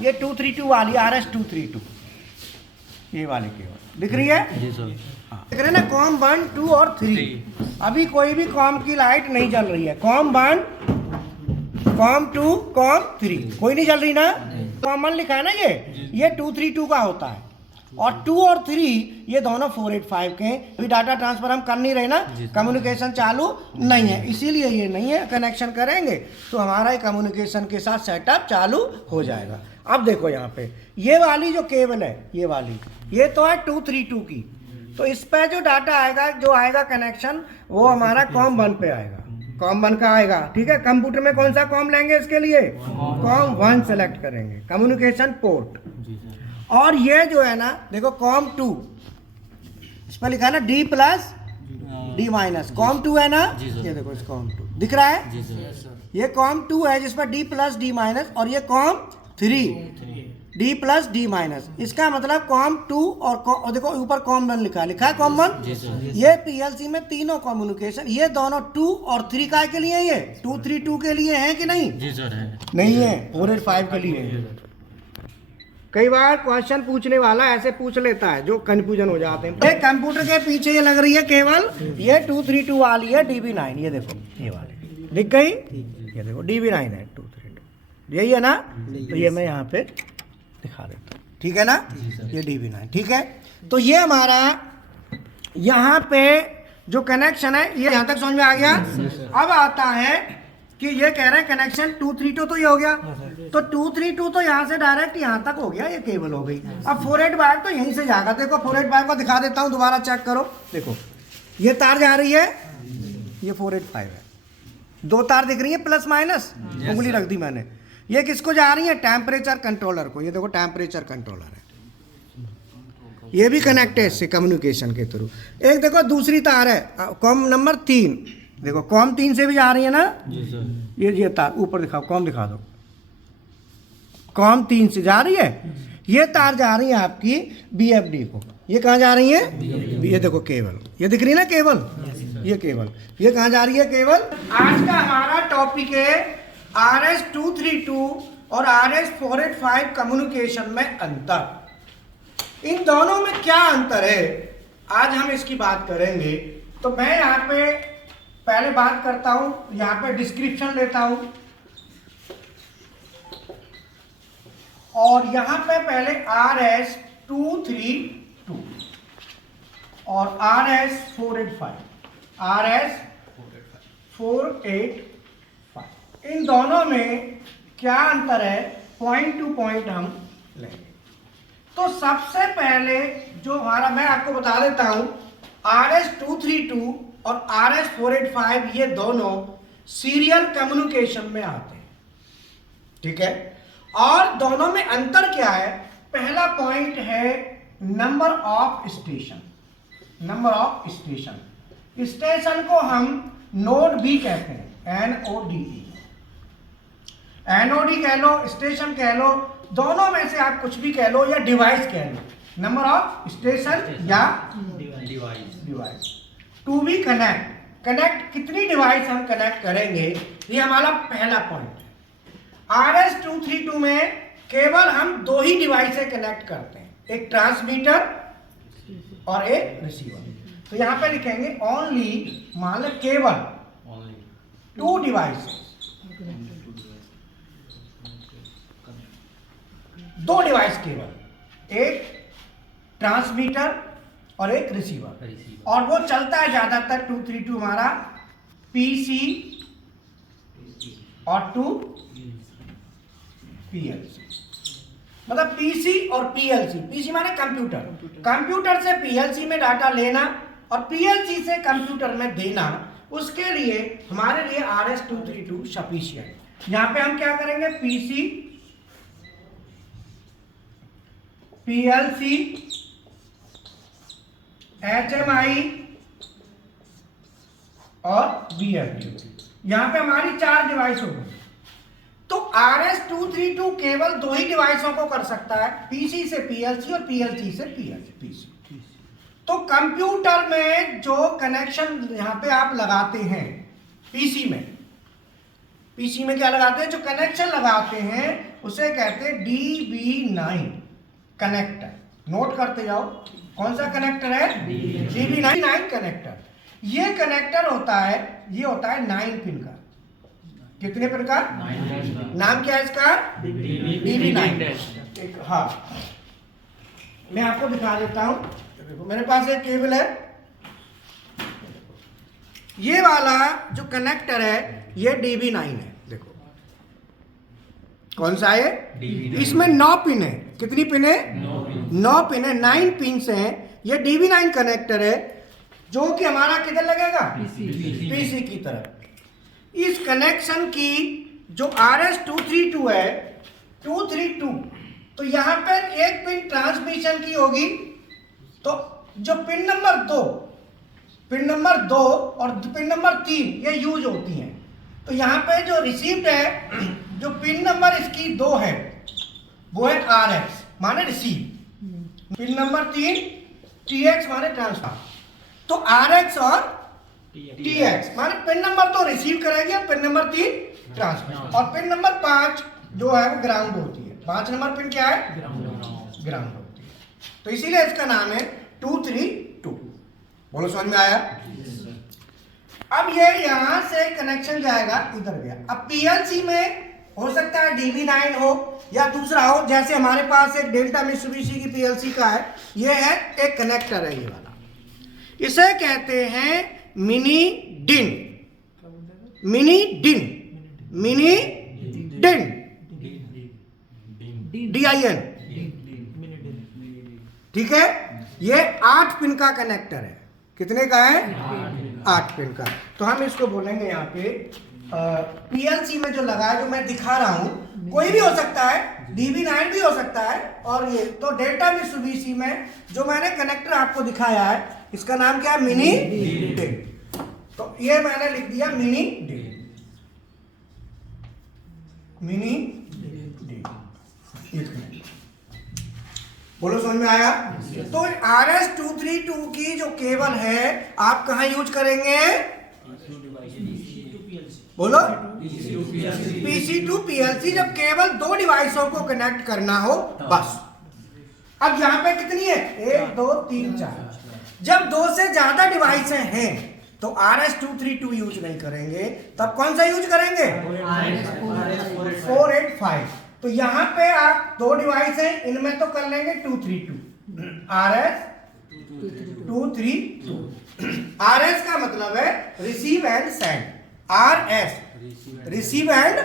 ये 232 वाली RS232, ये वाली केबल दिख रही है जी सर। हाँ। देख रहे हैं ना, कॉम 1, 2 और 3। अभी कोई भी कॉम की लाइट नहीं जल रही है। कॉम 1, कॉम 2, कॉम 3 कोई नहीं जल रही ना। कॉम 1 लिखा है ना, ये 232 का होता है, और 2 और 3 ये दोनों 485 के हैं। अभी डाटा ट्रांसफर हम कर नहीं रहे ना, कम्युनिकेशन चालू नहीं है, इसीलिए ये नहीं है। कनेक्शन करेंगे तो हमारा ये कम्युनिकेशन के साथ सेटअप चालू हो जाएगा। अब देखो यहाँ पे ये वाली जो केबल है, ये वाली, ये तो है 232 की, तो इस पे जो डाटा आएगा, जो आएगा कनेक्शन, वो हमारा कॉम 1 पे आएगा, कॉम 1 का आएगा। ठीक है, कंप्यूटर में कौन सा कॉम लेंगे इसके लिए? कॉम 1 सेलेक्ट करेंगे, कम्युनिकेशन पोर्ट। और ये जो है ना, देखो कॉम 2, इस पर लिखा है ना D plus D minus, com 2 है ना, ये देखो इस कॉम 2 दिख रहा है, ये कॉम 2 है जिस पर D प्लस D माइनस, और ये com 3 D plus D minus. इसका मतलब कॉम 2 और देखो ऊपर कॉम 1 लिखा है कॉम 1। ये PLC में तीनों कम्युनिकेशन, ये दोनों 2 और 3 का के लिए, ये 232 के लिए है कि नहीं? जी सर है। नहीं है, 485 के लिए है। कई बार क्वेश्चन पूछने वाला ऐसे पूछ लेता है जो कंफ्यूजन हो जाते हैं। कंप्यूटर के पीछे ये लग रही है केवल, ये 232 वाली है DB9, ये देखो ये वाली दिख गई, ये देखो DB9 है 232, यही है ना। तो ये मैं यहाँ पे दिखा देता हूँ, ठीक है ना, ये DB9 ठीक है। तो ये हमारा यहाँ पे जो कनेक्शन है, ये यहाँ तक समझ में आ गया। अब आता है कि ये कह रहे हैं कनेक्शन 232 तो ये हो गया, तो 232 तो यहाँ से डायरेक्ट यहाँ तक हो गया, ये केबल हो गई। अब 485 तो यहीं से जाएगा। देखो 485 को दिखा देता हूँ, दोबारा चेक करो। देखो ये तार जा रही है, ये 485 है, 2 तार दिख रही है प्लस माइनस, उंगली रख दी मैंने। ये किसको जा रही है? टेम्परेचर कंट्रोलर को। ये देखो टेम्परेचर कंट्रोलर है, ये भी कनेक्ट है इससे कम्युनिकेशन के थ्रू। एक देखो दूसरी तार है कॉम नंबर 3, देखो कॉम 3 से भी जा रही है ना, ये तार ऊपर दिखाओ, कॉम दिखा दो, कॉम 3 से जा रही है। ये तार जा रही है आपकी BFD को। ये कहाँ जा रही है? ये देखो केबल, ये दिख रही है ना केबल, ये केबल, ये कहाँ जा रही है केबल। आज का हमारा टॉपिक है RS232 और RS485 कम्युनिकेशन में अंतर। इन दोनों में क्या अंतर है, आज हम इसकी बात करेंगे। तो मैं यहाँ पे पहले बात करता हूँ, यहाँ पे डिस्क्रिप्शन लेता हूँ, और यहाँ पे पहले RS232 और RS485, इन दोनों में क्या अंतर है, पॉइंट टू पॉइंट हम लेंगे। तो सबसे पहले जो हमारा, मैं आपको बता देता हूं, RS232 और RS485 ये दोनों सीरियल कम्युनिकेशन में आते हैं, ठीक है। और दोनों में अंतर क्या है? पहला पॉइंट है number of station. Number of station, station को हम नोड भी कहते हैं, NODE, NOD कह लो, स्टेशन कह लो, दोनों में से आप कुछ भी कह लो, या डिवाइस कह लो, नंबर ऑफ स्टेशन या डिवाइस। टू बी कनेक्ट कितनी डिवाइस हम कनेक्ट करेंगे, ये हमारा पहला पॉइंट है। RS232 में केवल हम 2 ही डिवाइस से कनेक्ट करते हैं, एक ट्रांसमीटर और एक रिसीवर। तो यहां पे लिखेंगे ओनली, मान लो केवल 2 डिवाइसेस, 2 डिवाइस केवल, एक ट्रांसमीटर और एक रिसीवर, और वो चलता है ज्यादातर 232 हमारा PC और 2 PLC, मतलब PC और PLC। PC माने कंप्यूटर, कंप्यूटर से PLC में डाटा लेना और PLC से कंप्यूटर में देना, उसके लिए हमारे लिए RS232 सफिशिएंट। यहां पे हम क्या करेंगे, PC, PLC, HMI और BFD, यहां पे हमारी 4 डिवाइस हो गई। तो RS232 केवल 2 ही डिवाइसों को कर सकता है, PC से PLC और PLC से PC। तो कंप्यूटर में जो कनेक्शन यहां पे आप लगाते हैं PC में, पीसी में क्या लगाते हैं, जो कनेक्शन लगाते हैं उसे कहते हैं DB9 कनेक्टर। नोट करते जाओ, कौन सा कनेक्टर है, DB9 कनेक्टर। ये कनेक्टर होता है, ये होता है 9 पिन का। कितने पिन का, नाम क्या है इसका, DB9। हाँ, मैं आपको दिखा देता हूं। देखो मेरे पास एक केबल है, ये वाला जो कनेक्टर है ये DB9 है। देखो कौन सा है, इसमें 9 पिन है। कितनी पिन है, 9 पिन है, 9 पिन हैं। ये DB9 कनेक्टर है जो कि हमारा किधर लगेगा, पीसी की तरफ। इस कनेक्शन की जो RS232 है, 232, तो यहां पर एक पिन ट्रांसमिशन की होगी, तो जो पिन नंबर 2 और पिन नंबर 3 ये यूज होती हैं। तो यहाँ पे जो रिसीव्ड है, जो पिन नंबर इसकी 2 है वो है RX माने रिसीव, पिन नंबर 3 TX माने ट्रांसफर। तो RX और TX माने पिन नंबर 2 रिसीव करेगी और पिन नंबर 3 ट्रांसफर, और पिन नंबर 5 जो है वो ग्राउंड होती है। 5 नंबर पिन क्या है, ग्राउंड होती है। तो इसीलिए इसका नाम है 232। बोलो समझ में आया। अब ये यहां से कनेक्शन जाएगा इधर गया। अब पीएलसी में हो सकता है DB9 हो या दूसरा हो, जैसे हमारे पास एक डेल्टा मित्सुबिशी की पीएलसी का है, ये है एक कनेक्टर है, ये वाला। इसे कहते हैं मिनी डिन, DIN, ठीक है। ये 8 पिन का कनेक्टर है। कितने का है, 8 पिन का। तो हम इसको बोलेंगे यहाँ पे पीएलसी में जो लगा है, जो मैं दिखा रहा हूं, कोई भी हो सकता है, DB9 भी हो सकता है, और ये तो डेल्टा मित्सुबिशी में जो मैंने कनेक्टर आपको दिखाया है, इसका नाम क्या है, मिनी डिन। तो ये मैंने लिख दिया मिनी डिन। बोलो समझ में आया। तो RS232 की जो केबल है आप कहां यूज करेंगे, बोलो PC to PLC, जब केवल 2 डिवाइसों को कनेक्ट करना हो बस। अब यहां पे कितनी है, 1 2 3 4। जब 2 से ज्यादा डिवाइसें हैं तो RS232 यूज नहीं करेंगे, तब कौन सा यूज करेंगे, 485। तो यहां पे आप 2 डिवाइस हैं, इनमें तो कर लेंगे 232, RS232। RS का मतलब है receive and send, RS receive and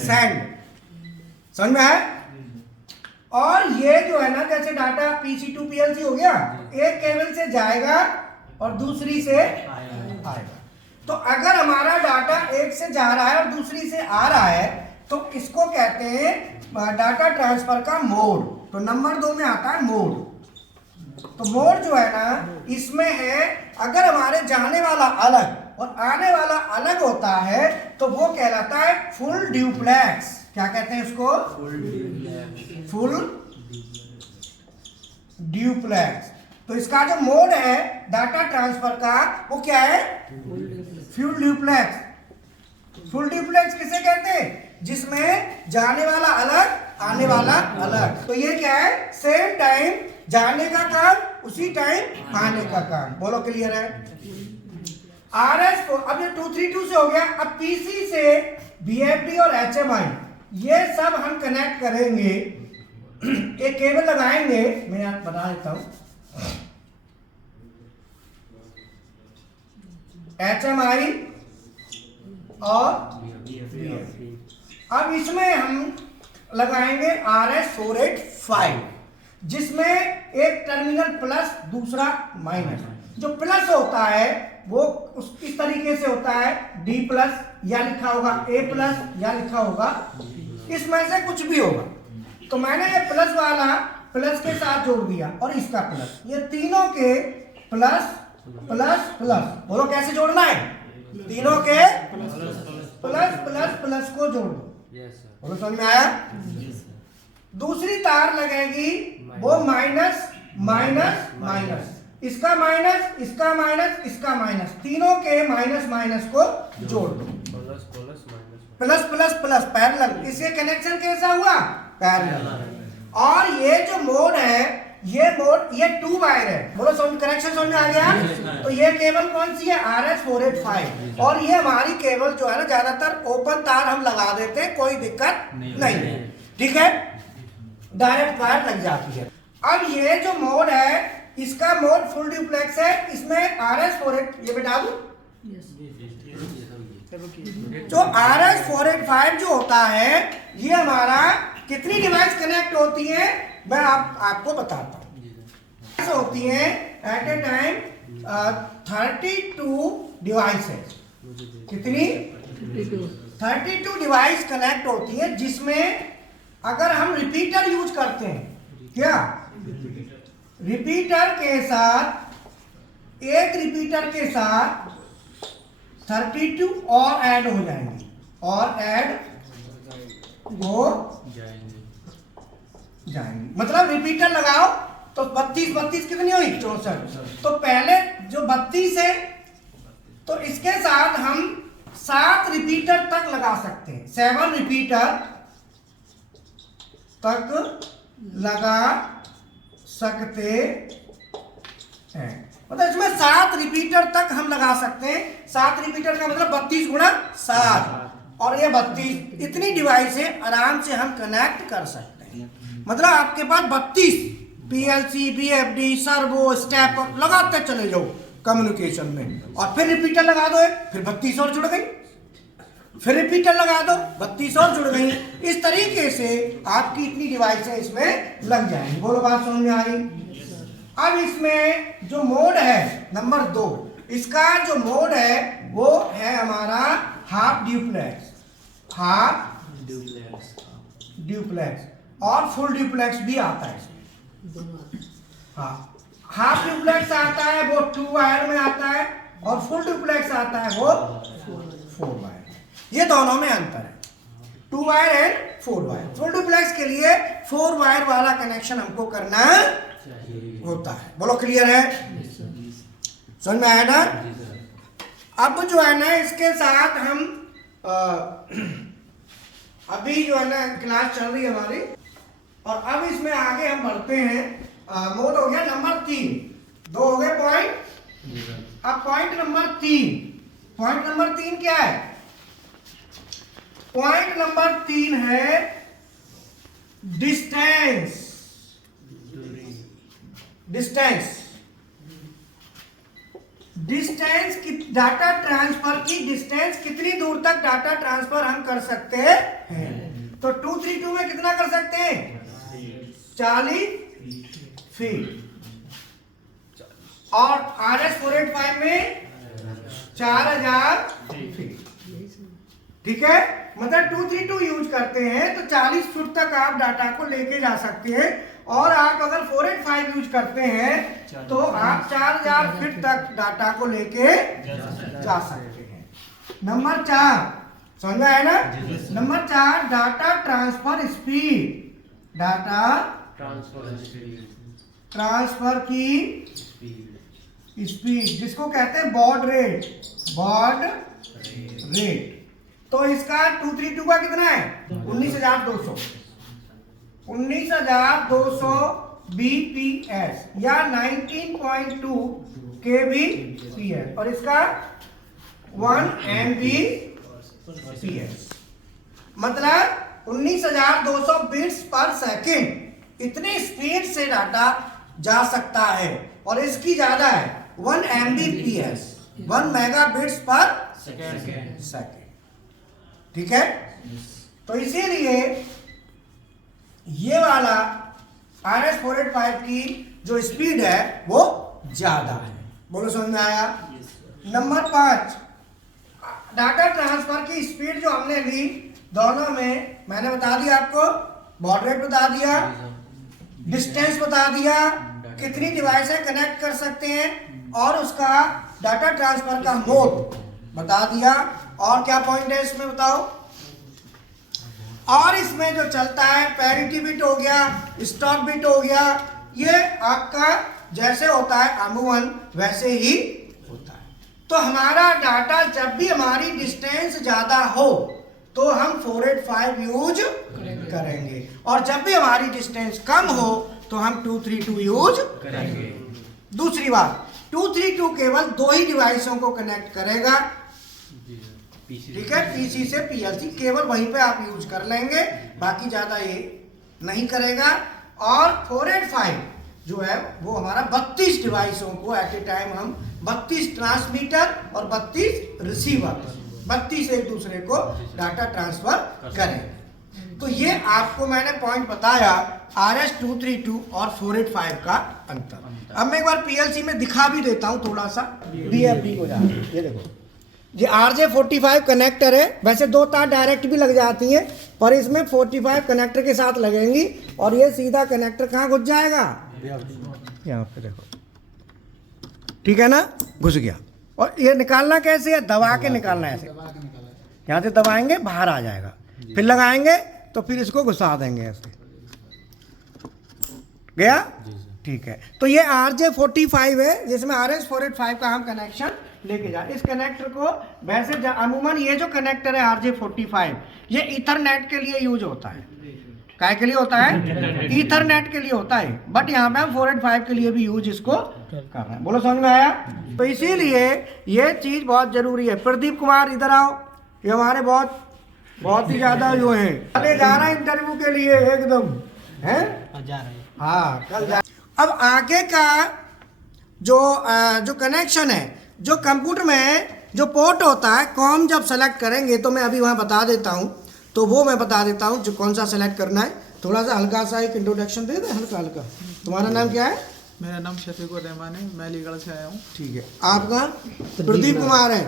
send, समझ में है। और ये जो है ना, जैसे डाटा PC to PLC हो गया, एक केबल से जाएगा और दूसरी से आएगा। तो अगर हमारा डाटा एक से जा रहा है और दूसरी से आ रहा है, तो इसको कहते हैं डाटा ट्रांसफर का मोड। तो नंबर 2 में आता है मोड। तो मोड जो है ना, इसमें है अगर हमारे जाने वाला अलग और आने वाला अलग होता है तो वो कहलाता है फुल ड्यूप्लेक्स। क्या कहते हैं इसको, फुल ड्यूप्लेक्स। तो इसका जो मोड है डाटा ट्रांसफर का, वो क्या है, फुल ड्यूप्लेक्स। फुल ड्यूप्लेक्स किसे कहते हैं, जिसमें जाने वाला अलग आने वाला अलग। तो ये क्या है, सेम टाइम जाने का काम, उसी टाइम आने का काम। बोलो क्लियर है। RS को अब ये 232 से हो गया। अब PC से BFD और HMI ये सब हम कनेक्ट करेंगे, एक केबल लगाएंगे, मैं यहाँ बता देता हूं, HMI और BFD। अब इसमें हम लगाएंगे RS485, जिसमें एक टर्मिनल प्लस दूसरा माइनस। जो प्लस होता है वो इस तरीके से होता है, D प्लस या लिखा होगा, A प्लस या लिखा होगा, इसमें से कुछ भी होगा। तो मैंने ये प्लस वाला प्लस के साथ जोड़ दिया और इसका प्लस, ये तीनों के प्लस प्लस प्लस। बोलो कैसे जोड़ना है, तीनों के प्लस प्लस प्लस को जोड़ दो। बोलो समझ में आया। दूसरी तार लगेगी वो माइनस माइनस माइनस, इसका माइनस इसका माइनस इसका माइनस, तीनों के माइनस माइनस को जोड़ दो। प्लस प्लस प्लस पैरेलल, इसके कनेक्शन कैसा हुआ? पैरेलल। और ये जो मोड है, ये मोड, ये 2 वायर है। बोलो समझ, कनेक्शन समझ में आ गया? तो ये केबल कौन सी है? RS485। और ये हमारी केबल जो है ना, ज्यादातर ओपन तार हम लगा देते हैं, कोई दिक्कत नहीं है, ठीक है, डायरेक्ट वायर लग जाती है। अब ये जो मोड है, इसका मोड फुल ड्यूप्लेक्स है। इसमें RS485, ये बिठा दूं, जो RS485 जो होता है, ये हमारा कितनी डिवाइस कनेक्ट होती है मैं आपको बताता हूँ। होती है एट ए टाइम 32 डिवाइसेस। कितनी? 32 डिवाइस कनेक्ट होती है, जिसमें अगर हम रिपीटर यूज करते हैं, क्या रिपीटर के साथ, एक रिपीटर के साथ 32 और ऐड हो जाएंगे, और ऐड हो जाएंगे। मतलब रिपीटर लगाओ तो 32 कितनी हुई? 64। तो पहले जो 32 है, तो इसके साथ हम 7 रिपीटर तक लगा सकते हैं, 7 रिपीटर तक लगा सकते हैं। मतलब इसमें 7 रिपीटर तक हम लगा सकते हैं। 7 रिपीटर का मतलब 32 गुणा 7, और ये 32, इतनी डिवाइस है आराम से हम कनेक्ट कर सकते हैं। मतलब आपके पास 32 PLC, BFD, सर्वो, स्टेप लगाते चले जाओ कम्युनिकेशन में, और फिर रिपीटर लगा दो, फिर 32 और जुड़ गई, फिर रिपीटर लगा दो, 32 और जुड़ गई। इस तरीके से आपकी इतनी डिवाइसें इसमें लग जाएंगी। बोलो बात समझ में आई? अब इसमें जो मोड है नंबर 2, इसका जो मोड है वो है हमारा हाफ ड्यूप्लेक्स, हाफ ड्यूप्लेक्स, और फुल ड्यूप्लेक्स भी आता है इसमें। हाँ, हाफ ड्यूप्लेक्स आता है वो 2 वायर में आता है, और फुल ड्यूप्लेक्स आता है वो 4 वायर। ये दोनों में अंतर है, 2 wire and 4 wire. Full duplex के लिए 4 वायर वाला कनेक्शन हमको करना होता है। बोलो क्लियर है? समझ में आया ना? अब जो है ना, इसके साथ हम अभी जो है ना क्लास चल रही है हमारी, और अब इसमें आगे हम बढ़ते हैं। मोड हो गया नंबर 3, 2 हो गए पॉइंट। अब पॉइंट नंबर 3, पॉइंट नंबर 3 क्या है? पॉइंट नंबर 3 है डिस्टेंस। डिस्टेंस, डिस्टेंस की डाटा ट्रांसफर की डिस्टेंस, कितनी दूर तक डाटा ट्रांसफर हम कर सकते हैं। तो 232 में कितना कर सकते हैं? 40 फीट, और RS485 में 4000 फीट, ठीक है। मतलब 232 यूज करते हैं तो 40 फुट तक आप डाटा को लेके जा सकते हैं, और आप अगर 485 यूज करते हैं तो आप 4000 फीट तक डाटा को लेके जा सकते हैं। नंबर 4 समझ में आया ना? Number 4 data transfer speed, data transfer की स्पीड, जिसको कहते हैं बॉड रेट, बॉड रेट। तो इसका 232 का कितना है? 19,200, 19,200 BPS या 19.2 kbps, और इसका 1 Mbps। मतलब 19,200 बिट्स पर सेकंड, इतनी स्पीड से डाटा जा सकता है, और इसकी ज्यादा है 1 Mbps, 1 मेगाबिट्स पर सेकंड, ठीक है। तो इसीलिए ये वाला RS485 की जो स्पीड है वो ज्यादा है। बोलो समझ में आया? नंबर 5 डाटा ट्रांसफर की स्पीड जो हमने ली, दोनों में मैंने बता दिया आपको, बॉड रेट बता दिया, डिस्टेंस बता दिया, कितनी डिवाइसें कनेक्ट कर सकते हैं, और उसका डाटा ट्रांसफर का मोड बता दिया। और क्या पॉइंट है इसमें बताओ? और इसमें जो चलता है पैरिटी बिट हो गया, स्टॉप बिट हो गया, ये आपका जैसे होता है अमूमन वैसे ही होता है। तो हमारा डाटा जब भी हमारी डिस्टेंस ज्यादा हो तो हम 485 यूज करेंगे, और जब भी हमारी डिस्टेंस कम हो तो हम 232 यूज करेंगे। दूसरी बात, 232 केवल 2 ही डिवाइसों को कनेक्ट करेगा, ठीक है, पीसी से पीएलसी, केवल वहीं पे आप यूज कर लेंगे, बाकी ज्यादा ये नहीं करेगा। और 485 जो है वो हमारा 32 डिवाइसों को एट ए टाइम हम 32 ट्रांसमीटर और 32 रिसीवर, 32 एक दूसरे को डाटा ट्रांसफर करें। तो ये आपको मैंने पॉइंट बताया RS-232 और 485 का अंतर। अब मैं एक बार पीएलसी में दिखा भी देता हूं थोड़ा सा, BFD को जाके, ये देखो, ये RJ45 कनेक्टर है। वैसे 2 तार डायरेक्ट भी लग जाती हैं, पर इसमें 45 कनेक्टर के साथ लगेंगी, और ये सीधा कनेक्टर कहाँ घुस जाएगा, यहाँ पे देखो, ठीक है ना, घुस गया। और ये निकालना कैसे है, दबा के निकालना है, ऐसे यहाँ से दबाएंगे बाहर आ जाएगा, फिर लगाएंगे तो फिर इसको घुसा देंगे, ऐसे गया, ठीक है। तो ये RJ45 है जिसमें RS-485 का हम कनेक्शन लेके जा। इस कनेक्टर को वैसे अमूमन ये जो कनेक्टर है RJ45 ये ईथरनेट के लिए यूज होता है। काय के लिए होता है, ईथरनेट के लिए होता है, बट यहाँ पे हम 485 के लिए भी यूज इसको कर रहे हैं। बोलो समझ में आया? तो इसीलिए ये चीज बहुत जरूरी है। प्रदीप कुमार इधर आओ, ये हमारे बहुत ही ज्यादा जो है, अरे जा रहा है इंटरव्यू के लिए एकदम है, हाँ कल जा। अब आगे का जो कनेक्शन है, जो कंप्यूटर में जो पोर्ट होता है, कॉम जब सेलेक्ट करेंगे तो मैं अभी वहाँ बता देता हूँ, तो वो मैं बता देता हूँ जो कौन सा सेलेक्ट करना है। थोड़ा सा हल्का सा एक इंट्रोडक्शन दे दे, हल्का। तुम्हारा नाम क्या है? मेरा नाम शफीकुर रहमान है, मैं अलीगढ़ से आया हूँ। ठीक है, आपका? प्रदीप कुमार है,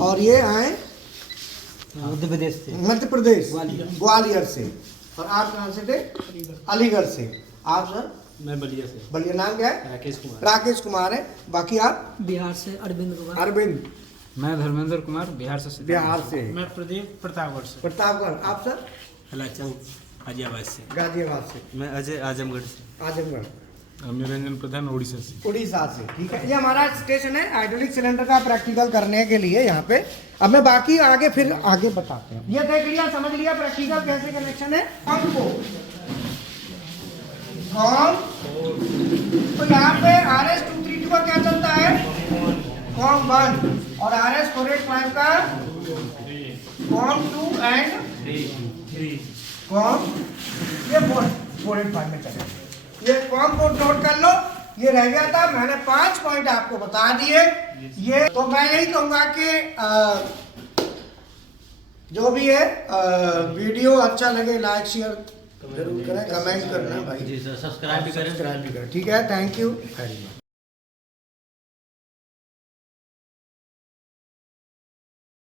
और ये आए मध्य प्रदेश ग्वालियर से, और आप कहाँ से थे? अलीगढ़ से। आप सर? मैं बलिया से। बलिया। नाम क्या है? राकेश कुमार है। बाकी आप? बिहार से अरविंद कुमार। अरविंद। मैं धर्मेंद्र कुमार बिहार से। मैं प्रदीप प्रतापगढ़ से। प्रतापगढ़। आप सर? हलाचंग गाजियाबाद से। गाजियाबाद से। मैं अजय आजमगढ़ से। आजमगढ़। निरंजन प्रधान उड़ीसा से। उड़ीसा से, ठीक है। ये हमारा स्टेशन है हाइड्रोलिक सिलेंडर का प्रैक्टिकल करने के लिए यहाँ पे। अब मैं बाकी आगे फिर आगे बताते हैं। ये देख लिया, समझ लिया प्रैक्टिकल कैसे कनेक्शन है। तो यहाँ पे RS-232 का क्या चलता है? कॉम 1, और RS-485 का कॉम 2 एंड 3 कॉम, ये 485 में चलेगा। ये कॉम कोड नोट कर लो, ये रह गया था, मैंने 5 पॉइंट आपको बता दिए। ये तो मैं यही कहूँगा कि जो भी है वीडियो अच्छा लगे लाइक शेयर जरूर करें, कमेंट करना भाई, सब्सक्राइब भी करें। ठीक है। Thank you very much.